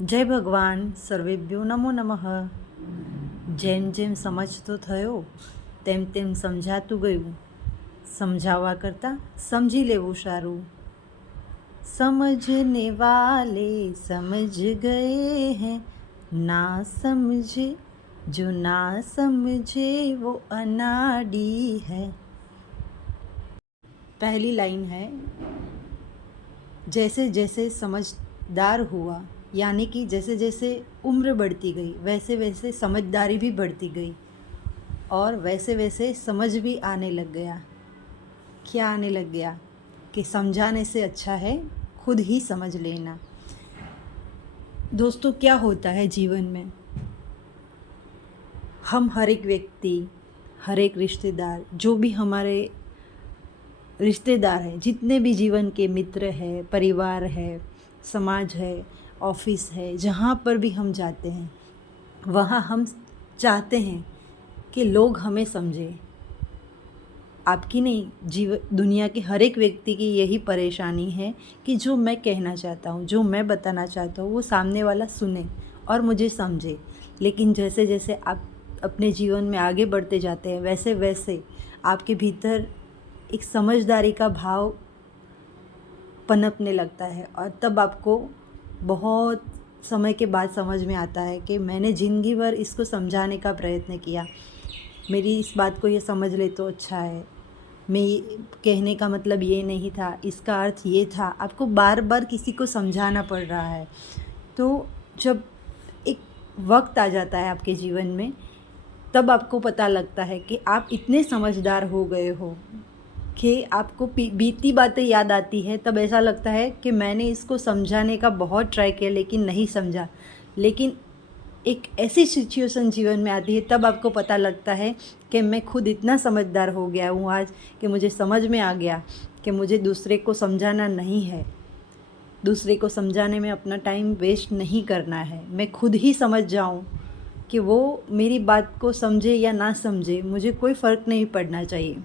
જય ભગવાન, સર્વેભ્યો નમો નમઃ. જેમ જેમ સમજતો થયો તેમ તેમ સમજાતું ગયું. સમજાવવા કરતાં સમજી લેવું સારું. સમજને વાલે સમજ ગए हैं, ना समझे जो ना समझे वो अनाड़ी है. पहली लाइन है, जैसे जैसे समझदार हुआ, यानी कि जैसे जैसे उम्र बढ़ती गई वैसे वैसे समझदारी भी बढ़ती गई और वैसे वैसे समझ भी आने लग गया. क्या आने लग गया कि समझाने से अच्छा है खुद ही समझ लेना. दोस्तों, क्या होता है जीवन में, हम हर एक व्यक्ति, हर एक रिश्तेदार, जो भी हमारे रिश्तेदार हैं, जितने भी जीवन के मित्र हैं, परिवार है, समाज है, ऑफिस है, जहाँ पर भी हम जाते हैं वहाँ हम चाहते हैं कि लोग हमें समझें. आपकी नहीं, दुनिया के हर एक व्यक्ति की यही परेशानी है कि जो मैं कहना चाहता हूँ, जो मैं बताना चाहता हूँ, वो सामने वाला सुने और मुझे समझे. लेकिन जैसे जैसे आप अपने जीवन में आगे बढ़ते जाते हैं वैसे वैसे आपके भीतर एक समझदारी का भाव पनपने लगता है और तब आपको बहुत समय के बाद समझ में आता है कि मैंने ज़िंदगी भर इसको समझाने का प्रयत्न किया, मेरी इस बात को ये समझ ले तो अच्छा है, मैं कहने का मतलब ये नहीं था, इसका अर्थ ये था. आपको बार बार किसी को समझाना पड़ रहा है. तो जब एक वक्त आ जाता है आपके जीवन में, तब आपको पता लगता है कि आप इतने समझदार हो गए हो कि आपको बीती बातें याद आती है. तब ऐसा लगता है कि मैंने इसको समझाने का बहुत ट्राई किया लेकिन नहीं समझा. लेकिन एक ऐसी सिचुएशन जीवन में आती है तब आपको पता लगता है कि मैं खुद इतना समझदार हो गया हूँ आज कि मुझे समझ में आ गया कि मुझे दूसरे को समझाना नहीं है, दूसरे को समझाने में अपना टाइम वेस्ट नहीं करना है. मैं खुद ही समझ जाऊँ कि वो मेरी बात को समझे या ना समझे, मुझे कोई फ़र्क नहीं पड़ना चाहिए.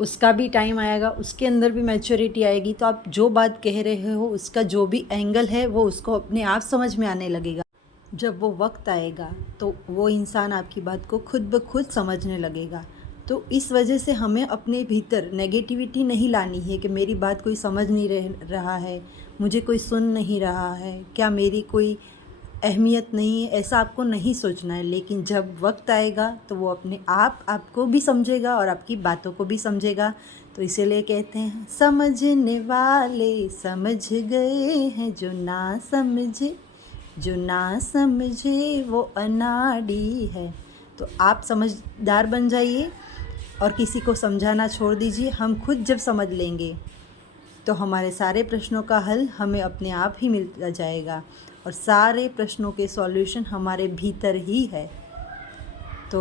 उसका भी टाइम आएगा, उसके अंदर भी मैच्योरिटी आएगी, तो आप जो बात कह रहे हो उसका जो भी एंगल है वो उसको अपने आप समझ में आने लगेगा. जब वो वक्त आएगा तो वो इंसान आपकी बात को खुद ब खुद समझने लगेगा. तो इस वजह से हमें अपने भीतर नेगेटिविटी नहीं लानी है कि मेरी बात कोई समझ नहीं रहा है, मुझे कोई सुन नहीं रहा है, क्या मेरी कोई अहमियत नहीं है, ऐसा आपको नहीं सोचना है. लेकिन जब वक्त आएगा तो वो अपने आप आपको भी समझेगा और आपकी बातों को भी समझेगा. तो इसीलिए कहते हैं, समझने वाले समझ गए हैं, जो ना समझे वो अनाड़ी है. तो आप समझदार बन जाइए और किसी को समझाना छोड़ दीजिए. हम खुद जब समझ लेंगे तो हमारे सारे प्रश्नों का हल हमें अपने आप ही मिल जाएगा और सारे प्रश्नों के सॉल्यूशन हमारे भीतर ही है. तो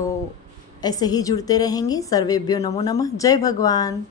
ऐसे ही जुड़ते रहेंगे. सर्वेभ्यो नमो नमः. जय भगवान.